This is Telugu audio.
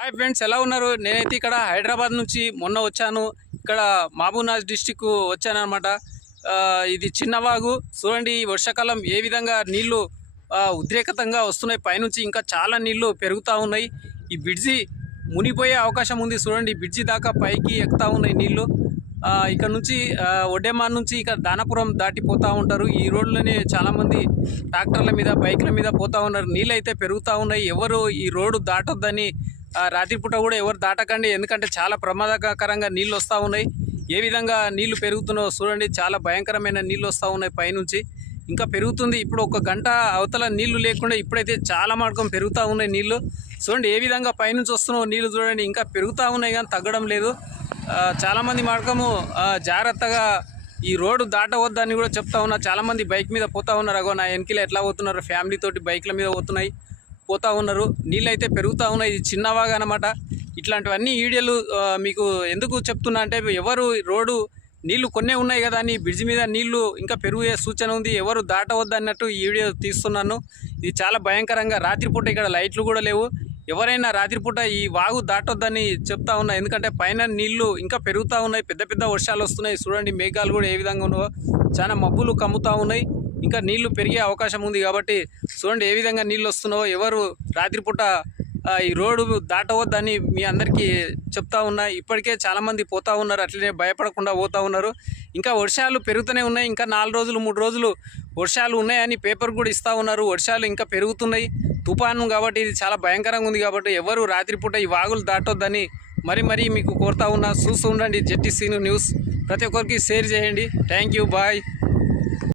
హాయ్ ఫ్రెండ్స్, ఎలా ఉన్నారు? నేనైతే ఇక్కడ హైదరాబాద్ నుంచి మొన్న వచ్చాను. ఇక్కడ మహబూబ్నగర్ డిస్టిక్ వచ్చానమాట. ఇది చిన్నవాగు చూడండి. ఈ వర్షాకాలం ఏ విధంగా నీళ్లు ఉద్రేకతంగా వస్తున్నాయి. పైనుంచి ఇంకా చాలా నీళ్లు పెరుగుతూ ఉన్నాయి. ఈ బ్రిడ్జి మునిగిపోయే అవకాశం ఉంది. చూడండి, బ్రిడ్జి దాకా పైకి ఎక్కుతూ ఉన్నాయి నీళ్లు. ఇక్కడ నుంచి ఒడ్డెమాన్ నుంచి ఇక్కడ దానాపురం దాటిపోతూ ఉంటారు. ఈ రోడ్లోనే చాలామంది ట్రాక్టర్ల మీద బైక్ల మీద పోతూ ఉన్నారు. నీళ్ళు అయితే పెరుగుతూ ఉన్నాయి. ఎవరు ఈ రోడ్డు దాటొద్దని రాత్రిపూట కూడా ఎవరు దాటకండి, ఎందుకంటే చాలా ప్రమాదకరంగా నీళ్ళు వస్తూ ఉన్నాయి. ఏ విధంగా నీళ్లు పెరుగుతున్నాయో చూడండి. చాలా భయంకరమైన నీళ్ళు వస్తూ ఉన్నాయి పైనుంచి. ఇంకా పెరుగుతుంది. ఇప్పుడు ఒక గంట అవతల నీళ్లు లేకుండా ఇప్పుడైతే చాలా మార్గం పెరుగుతూ ఉన్నాయి నీళ్లు. చూడండి ఏ విధంగా పైనుంచి వస్తున్నావు నీళ్లు చూడండి. ఇంకా పెరుగుతూ ఉన్నాయి కానీ తగ్గడం లేదు. చాలామంది మార్గము జాగ్రత్తగా ఈ రోడ్డు దాటవద్దని కూడా చెప్తా ఉన్నా. చాలామంది బైక్ మీద పోతూ ఉన్నారు. అగో నా వెనకలో ఎట్లా పోతున్నారు, ఫ్యామిలీతోటి బైక్ల మీద పోతున్నాయి, పోతూ ఉన్నారు. నీళ్ళు అయితే పెరుగుతూ ఉన్నాయి. ఇది చిన్నవాగా అనమాట. ఇట్లాంటివన్నీ వీడియోలు మీకు ఎందుకు చెప్తున్నా అంటే, ఎవరు రోడ్డు నీళ్లు కొన్నే ఉన్నాయి కదా అని బ్రిడ్జి మీద నీళ్లు ఇంకా పెరిగే సూచన ఉంది, ఎవరు దాటవద్దు అన్నట్టు ఈ వీడియో తీస్తున్నాను. ఇది చాలా భయంకరంగా. రాత్రిపూట ఇక్కడ లైట్లు కూడా లేవు. ఎవరైనా రాత్రిపూట ఈ వాగు దాటొద్దని చెప్తా ఉన్నా, ఎందుకంటే పైన నీళ్లు ఇంకా పెరుగుతూ ఉన్నాయి. పెద్ద పెద్ద వర్షాలు వస్తున్నాయి. చూడండి మేఘాలు కూడా ఏ విధంగా ఉన్నాయో, చాలా మబ్బులు కమ్ముతూ ఉన్నాయి. ఇంకా నీళ్లు పెరిగే అవకాశం ఉంది. కాబట్టి చూడండి ఏ విధంగా నీళ్ళు వస్తున్నావో. ఎవరు రాత్రిపూట ఈ రోడ్డు దాటవద్దని మీ అందరికీ చెప్తా ఉన్నా. ఇప్పటికే చాలామంది పోతూ ఉన్నారు, అట్లనే భయపడకుండా పోతూ ఉన్నారు. ఇంకా వర్షాలు పెరుగుతూనే ఉన్నాయి. ఇంకా 4 రోజులు 3 రోజులు వర్షాలు ఉన్నాయని పేపర్ కూడా ఇస్తూ ఉన్నారు. వర్షాలు ఇంకా పెరుగుతున్నాయి. తుఫాను కాబట్టి ఇది చాలా భయంకరంగా ఉంది. కాబట్టి ఎవరు రాత్రిపూట ఈ వాగులు దాటొద్దని మరీ మీకు కోరుతా ఉన్నా. చూస్తూ ఉండండి జెడ్టీసీ న్యూస్. ప్రతి ఒక్కరికి షేర్ చేయండి. Thank you, bye.